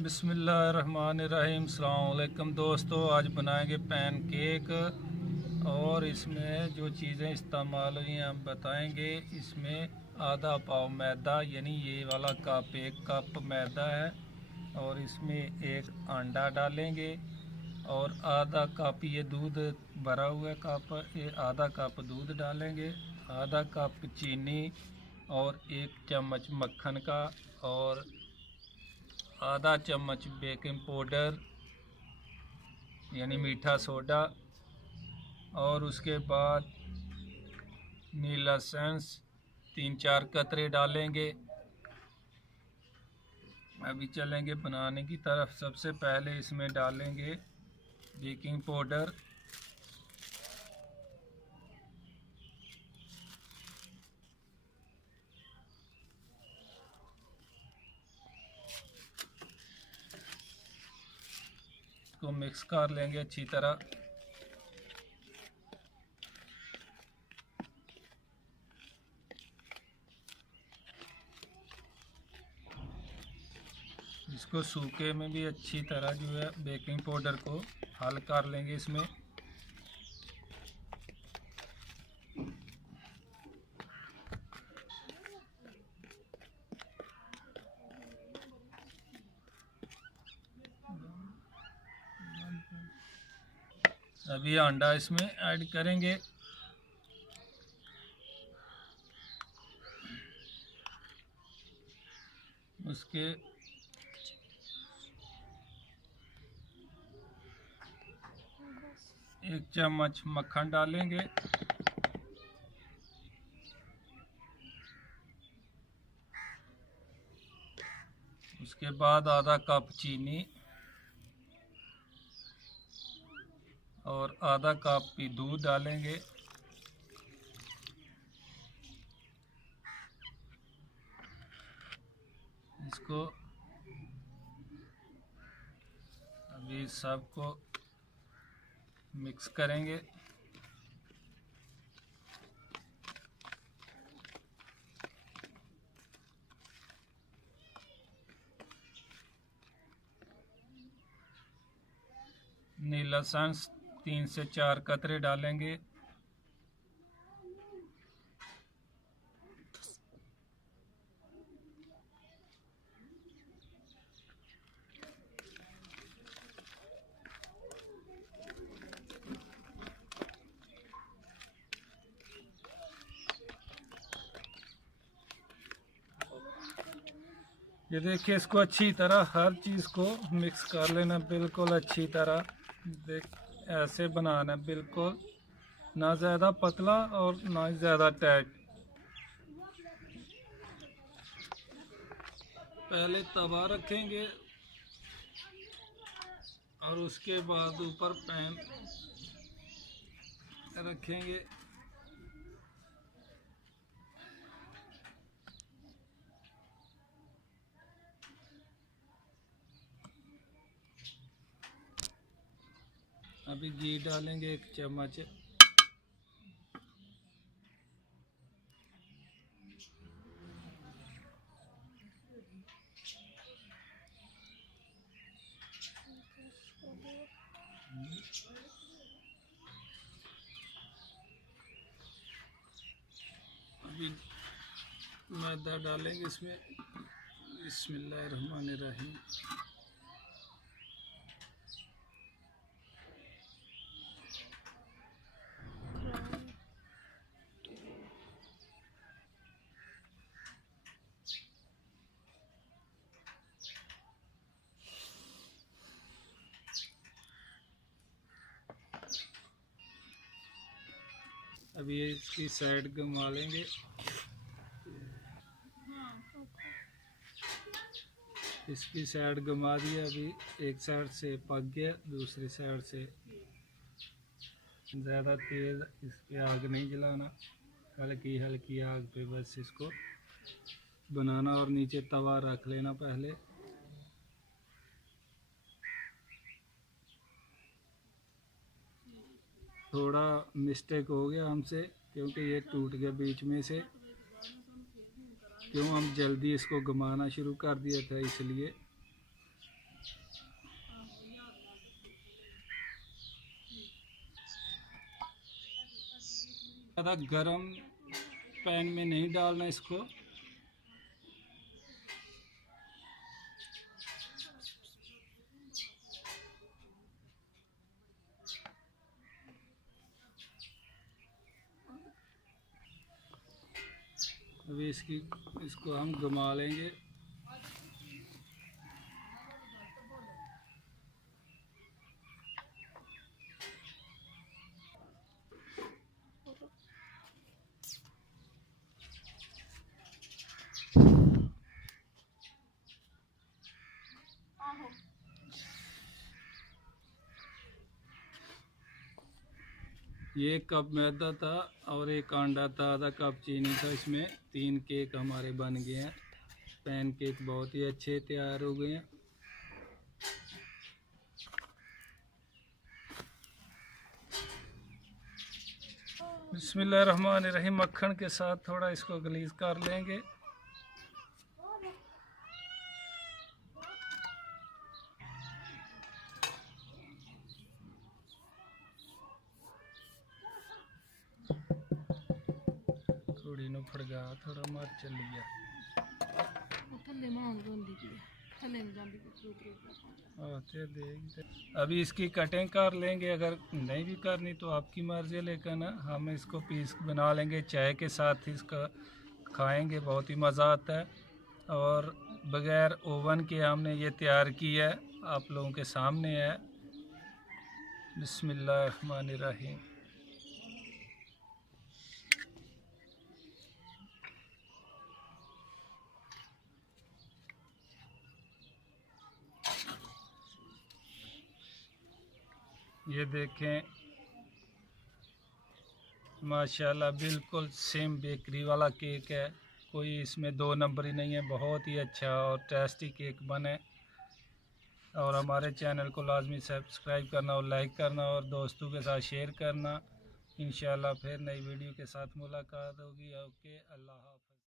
बिस्मिल्लाहिर्रहमानिर्रहीम। अस्सलाम वालेकुम दोस्तों, आज बनाएंगे पैनकेक और इसमें जो चीज़ें इस्तेमाल हुई हैं हम बताएंगे। इसमें आधा पाव मैदा यानी ये वाला कप, 1 कप मैदा है और इसमें एक अंडा डालेंगे और आधा कप ये दूध भरा हुआ कप, ये आधा कप दूध डालेंगे, आधा कप चीनी और 1 चम्मच मक्खन का और आधा चम्मच बेकिंग पाउडर यानी मीठा सोडा और उसके बाद नीला सेंस 3-4 कतरे डालेंगे। अभी चलेंगे बनाने की तरफ। सबसे पहले इसमें डालेंगे बेकिंग पाउडर, को मिक्स कर लेंगे अच्छी तरह। इसको सूखे में भी अच्छी तरह जो है बेकिंग पाउडर को हल कर लेंगे इसमें। अभी अंडा इसमें ऐड करेंगे। उसके 1 चम्मच मक्खन डालेंगे। उसके बाद आधा कप चीनी और आधा कप भी दूध डालेंगे। इसको अभी सबको मिक्स करेंगे। नीला सेंस 3 से 4 कतरे डालेंगे। ये देखिए, इसको अच्छी तरह हर चीज़ को मिक्स कर लेना, बिल्कुल अच्छी तरह। देख, ऐसे बनाना बिल्कुल, ना ज़्यादा पतला और ना ज़्यादा टाइट। पहले तवा रखेंगे और उसके बाद ऊपर पैन रखेंगे। अभी घी डालेंगे 1 चम्मच। अभी मैदा डालेंगे इसमें। बिस्मिल्लाहिर्रहमानिर्रहीम। अभी ये इसकी साइड घुमा लेंगे। इसकी साइड घुमा दिया। अभी एक साइड से पक गया, दूसरी साइड से। ज़्यादा तेज़ इस पे आग नहीं जलाना, हल्की हल्की आग पे बस इसको बनाना और नीचे तवा रख लेना पहले। थोड़ा मिस्टेक हो गया हमसे क्योंकि ये टूट गया बीच में से, क्यों हम जल्दी इसको घुमाना शुरू कर दिया था इसलिए। ज़्यादा गरम पैन में नहीं डालना इसको। अभी इसको हम घुमा लेंगे। ये कप मैदा था और एक अंडा था, आधा कप चीनी था। इसमें 3 केक हमारे बन गए हैं। पैन केक बहुत ही अच्छे तैयार हो गए हैं। बिस्मिल्लाहिर्रहमानिर्रहीम। मक्खन के साथ थोड़ा इसको ग्लीज कर लेंगे। थोड़ी नु फड़गा थोड़ा मर चली गया। अभी इसकी कटिंग कर लेंगे। अगर नहीं भी करनी तो आपकी मर्जी, लेकिन हम इसको पीस बना लेंगे। चाय के साथ इसका खाएंगे, बहुत ही मज़ा आता है। और बग़ैर ओवन के हमने ये तैयार किया है, आप लोगों के सामने है। बिस्मिल्लाहिर्रहमानिर्रहीम। ये देखें माशाल्लाह, बिल्कुल सेम बेकरी वाला केक है। कोई इसमें 2 नंबरी नहीं है। बहुत ही अच्छा और टेस्टी केक बने। और हमारे चैनल को लाजमी सब्सक्राइब करना और लाइक करना और दोस्तों के साथ शेयर करना। इंशाल्लाह फिर नई वीडियो के साथ मुलाकात होगी। ओके, अल्लाह हाफ़िज़।